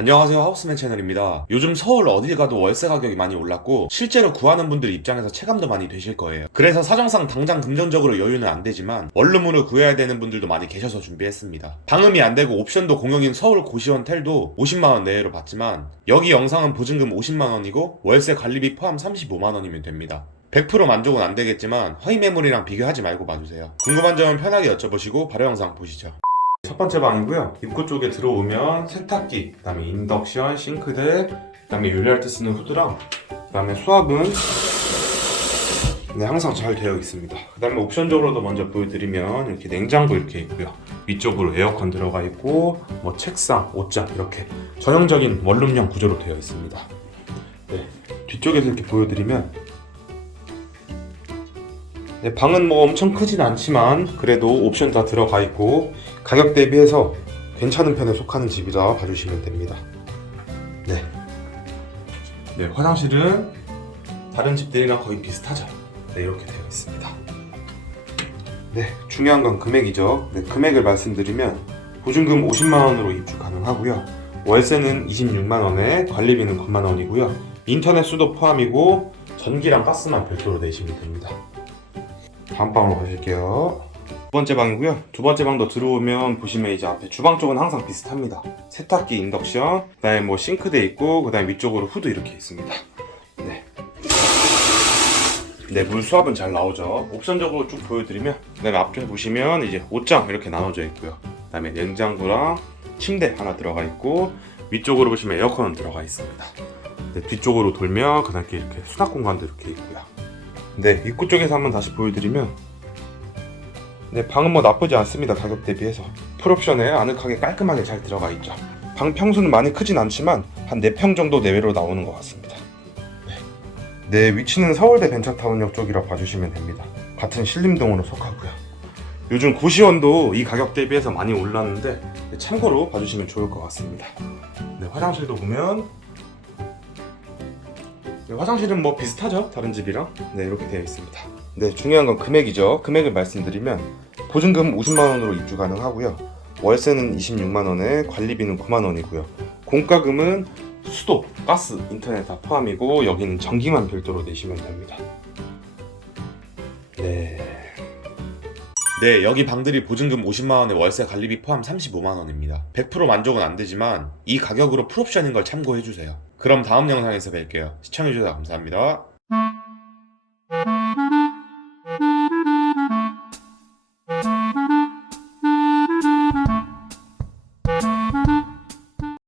안녕하세요 하우스맨 채널입니다. 요즘 서울 어딜 가도 월세 가격이 많이 올랐고 실제로 구하는 분들 입장에서 체감도 많이 되실 거예요. 그래서 사정상 당장 금전적으로 여유는 안 되지만 원룸으로 구해야 되는 분들도 많이 계셔서 준비했습니다. 방음이 안 되고 옵션도 공용인 서울 고시원 텔도 50만 원 내외로 받지만 여기 영상은 보증금 50만 원이고 월세 관리비 포함 35만 원이면 됩니다. 100% 만족은 안 되겠지만 허위 매물이랑 비교하지 말고 봐주세요. 궁금한 점은 편하게 여쭤보시고 바로 영상 보시죠. 첫 번째 방이고요. 입구 쪽에 들어오면 세탁기, 그다음에 인덕션, 싱크대, 그다음에 요리할 때 쓰는 후드랑 그다음에 수압은 네, 항상 잘 되어 있습니다. 그다음에 옵션적으로도 먼저 보여드리면 이렇게 냉장고 이렇게 있고요. 위쪽으로 에어컨 들어가 있고 뭐 책상, 옷장 이렇게 전형적인 원룸형 구조로 되어 있습니다. 네, 뒤쪽에서 이렇게 보여드리면 네, 방은 뭐 엄청 크진 않지만 그래도 옵션 다 들어가 있고 가격 대비해서 괜찮은 편에 속하는 집이라 봐주시면 됩니다. 네. 네, 화장실은 다른 집들이랑 거의 비슷하죠. 네, 이렇게 되어 있습니다. 네, 중요한 건 금액이죠. 네, 금액을 말씀드리면 보증금 50만 원으로 입주 가능하고요. 월세는 26만 원에 관리비는 9만 원이고요. 인터넷 수도 포함이고 전기랑 가스만 별도로 내시면 됩니다. 다음 방으로 가실게요. 두 번째 방이고요. 두 번째 방도 들어오면 보시면 이제 앞에 주방 쪽은 항상 비슷합니다. 세탁기, 인덕션, 그다음에 뭐 싱크대 있고 그다음에 위쪽으로 후드 이렇게 있습니다. 네. 네, 물 수압은 잘 나오죠. 옵션적으로 쭉 보여드리면 그다음에 앞쪽에 보시면 이제 옷장 이렇게 나눠져 있고요. 그다음에 냉장고랑 침대 하나 들어가 있고 위쪽으로 보시면 에어컨은 들어가 있습니다. 네, 뒤쪽으로 돌면 그다음에 이렇게 수납 공간도 이렇게 있고요. 네, 입구 쪽에서 한번 다시 보여드리면 네, 방은 뭐 나쁘지 않습니다. 가격 대비해서. 풀옵션에 아늑하게 깔끔하게 잘 들어가 있죠. 방 평수는 많이 크진 않지만 한 4평 정도 내외로 나오는 것 같습니다. 네. 네, 위치는 서울대 벤처타운역 쪽이라 봐주시면 됩니다. 같은 신림동으로 속하고요. 요즘 고시원도 이 가격 대비해서 많이 올랐는데 네, 참고로 봐주시면 좋을 것 같습니다. 네, 화장실도 보면 네, 화장실은 뭐 비슷하죠 다른 집이랑 네 이렇게 되어 있습니다 네 중요한 건 금액이죠 금액을 말씀드리면 보증금 50만 원으로 입주 가능하고요 월세는 26만 원에 관리비는 9만 원이고요 공과금은 수도, 가스, 인터넷 다 포함이고 여기는 전기만 별도로 내시면 됩니다 네. 네, 여기 방들이 보증금 50만 원에 월세 관리비 포함 35만 원입니다. 100% 만족은 안 되지만 이 가격으로 풀옵션인 걸 참고해 주세요. 그럼 다음 영상에서 뵐게요. 시청해 주셔서 감사합니다.